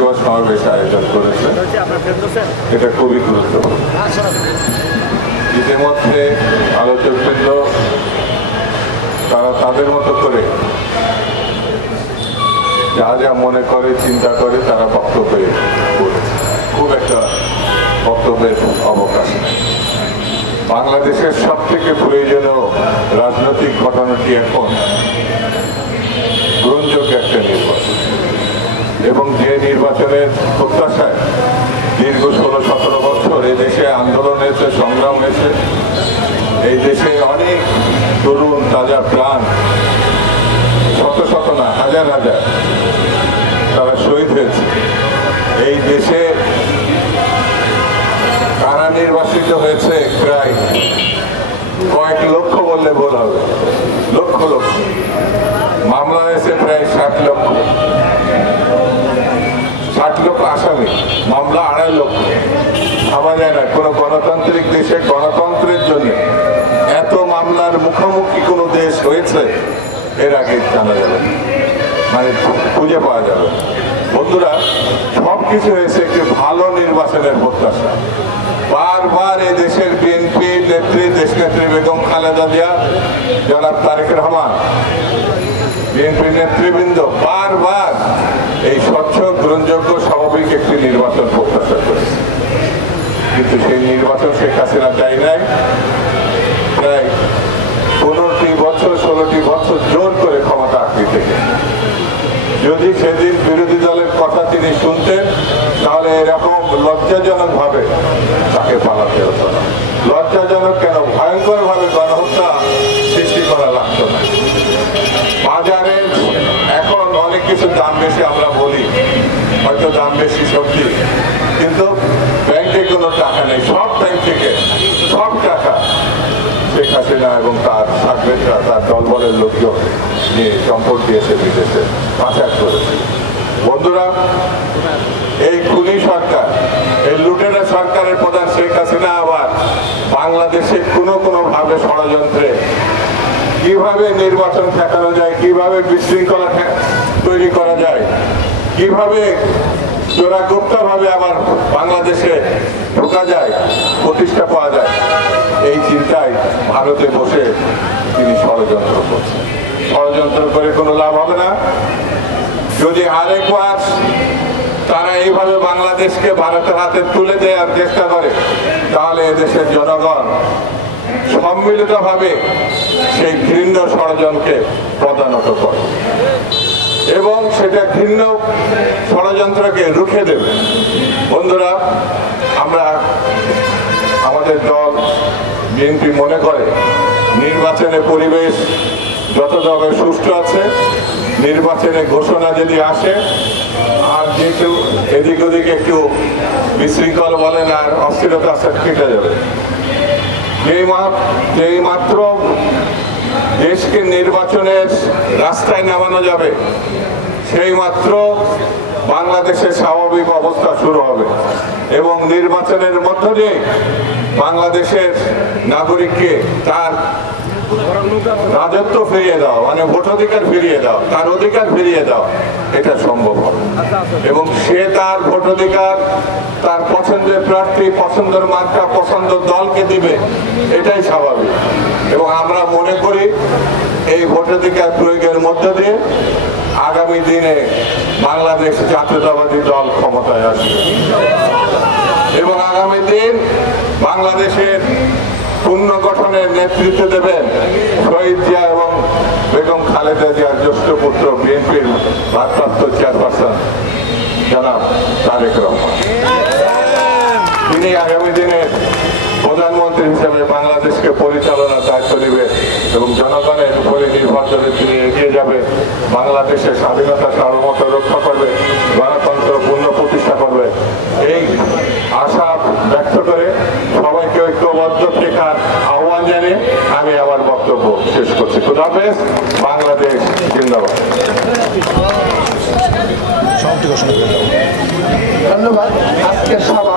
প্রতিবাদ সমাবেশ আয়োজন করেছে, এটা খুবই গুরুত্বপূর্ণ। ইতিমধ্যে আলোচকবৃন্দ তারা তাদের মতো করে যা যা মনে করে চিন্তা করে তারা বক্তব্যে করেছে। খুব একটা বক্তব্যের অবকাশ নেই। বাংলাদেশের সব থেকে প্রয়োজনীয় রাজনৈতিক ঘটনাটি এখন গ্রহণযোগ্য একটা নির্বাচন, এবং যে নির্বাচনের প্রত্যাশায় দীর্ঘ 16-17 বছর এই দেশে আন্দোলন হয়েছে, সংগ্রাম হয়েছে, এই দেশে অনেক তরুণ তাজা প্রাণ, শত শত না হাজার হাজার তারা শহীদ হয়েছে। এই দেশে কারা নির্বাচিত হয়েছে প্রায় কয়েক লক্ষ বললে ভুল হবে, লক্ষ লক্ষ। মামলা হয়েছে প্রায় 60 লক্ষ, 60 লক্ষ আসামি, মামলা 2.5 লক্ষ। ভাবা যায় না কোনো গণতান্ত্রিক দেশে গণতন্ত্রের জন্য এত মামলার মুখোমুখি কোনো দেশ হয়েছে এর আগে জানা যাবে, মানে খুঁজে পাওয়া যাবে। বন্ধুরা, সবকিছু হয়েছে একটি ভালো নির্বাচনের প্রত্যাশা। বারবার এই দেশের বিএনপি নেত্রী, দেশনেত্রী বেগম খালেদা জিয়া, জনাব তারেক রহমান, বিএনপি নেতৃবৃন্দ বারবার এই স্বচ্ছ, গ্রহণযোগ্য, স্বাভাবিক একটি নির্বাচন প্রত্যাশা করেছে, কিন্তু সেই নির্বাচন শেখ হাসিনা চাই নাই। প্রায় 15টি বছর 16টি বছর জোর করে ক্ষমতা আঁকড়ে থেকে, যদি সেদিন বিরোধী দলের কথা তিনি শুনতেন তাহলে এরকম লজ্জাজনক ভাবে তাকে পালাতে হতো না। লজ্জাজনক কেন, ভয়ঙ্কর ভাবে গণহত্যা সৃষ্টি করা লাগতো না। বাজারে এখন অনেক কিছু দাম বেশি আমরা বলি, হয়তো দাম বেশি সবজি, কিন্তু ব্যাংকে কোনো টাকা নেই। সব ব্যাংক থেকে সব টাকা শেখ হাসিনা এবং তার সাকরেটরা, তার দলবলের লোকজন নিয়ে সম্পদ দিয়েছে, বিদেশে পাচার করেছে। বন্ধুরা, এই খুনি সরকার, এই লুটেরা সরকারের প্রধান শেখ হাসিনা আবার বাংলাদেশে কোনো ভাবে ষড়যন্ত্রে কিভাবে নির্বাচন ঠেকানো যায়, কিভাবে বিশৃঙ্খলা তৈরি করা যায়, কিভাবে চোরাগুপ্ত ভাবে আবার বাংলাদেশে ঢোকা যায়, প্রতিষ্ঠা পাওয়া যায়, এই চিন্তায় ভারতে বসে তিনি ষড়যন্ত্র করছেন। ষড়যন্ত্র করে কোনো লাভ হবে না। যদি আরেকবার তারা এইভাবে বাংলাদেশকে ভারতের হাতে তুলে দেওয়ার চেষ্টা করে, তাহলে এদেশের জনগণ সম্মিলিতভাবে সেই ঘৃণ্য ষড়যন্ত্রকে পদানত করে এবং সেটা ঘৃণ্য ষড়যন্ত্রকে রুখে দেবে। বন্ধুরা, আমরা, আমাদের দল বিএনপি মনে করে নির্বাচনের পরিবেশ যতভাবে সুষ্ঠু আছে, নির্বাচনের ঘোষণা যদি আসে আর যে কেউ এদিক ওদিক একটু বিশৃঙ্খল বলেন আর অস্থিরতা কেটে যাবে। যেই মাত্র দেশকে নির্বাচনের রাস্তায় নামানো যাবে, সেই মাত্র বাংলাদেশের স্বাভাবিক অবস্থা শুরু হবে এবং নির্বাচনের মধ্য দিয়ে বাংলাদেশের নাগরিককে তার রাজত্ব ফিরিয়ে দাও, মানে ভোটাধিকার ফিরিয়ে দাও, তার অধিকার ফিরিয়ে দাও, এটা সম্ভব হবে। এবং সে তার ভোটাধিকার তার পছন্দের প্রার্থী, পছন্দের মার্কা, পছন্দের দলকে দিবে, এটাই স্বাভাবিক। এবং আমরা মনে করি এই ভোটাধিকার প্রয়োগের মধ্য দিয়ে আগামী দিনে বাংলাদেশ জাতীয়তাবাদী দল ক্ষমতায় আসবে এবং আগামী দিন বাংলাদেশের পুনর্গঠনের নেতৃত্ব দেবেন শহীদ জিয়া এবং বেগম খালেদা জিয়ার জ্যেষ্ঠ পুত্র, বিএনপির ভারপ্রাপ্ত চেয়ারপারসন জনাব তারেক রহমান। তিনি আগামী দিনে প্রধানমন্ত্রী হিসেবে বাংলাদেশকে পরিচালনার দায়িত্ব নেবে এবং জনগণের উপরে নির্ভর করে তিনি এগিয়ে যাবে, বাংলাদেশের স্বাধীনতা সার্বভৌমত্ব রক্ষা করবে, গণতন্ত্র পূর্ণ প্রতিষ্ঠা করবে। এই আশা ব্যক্ত করে সবাইকে ঐক্যবদ্ধ থাকার আহ্বান জানিয়ে আমি আমার বক্তব্য শেষ করছি। খুদা হাফেজ। বাংলাদেশ জিন্দাবাদ। ধন্যবাদ। আজকের সভা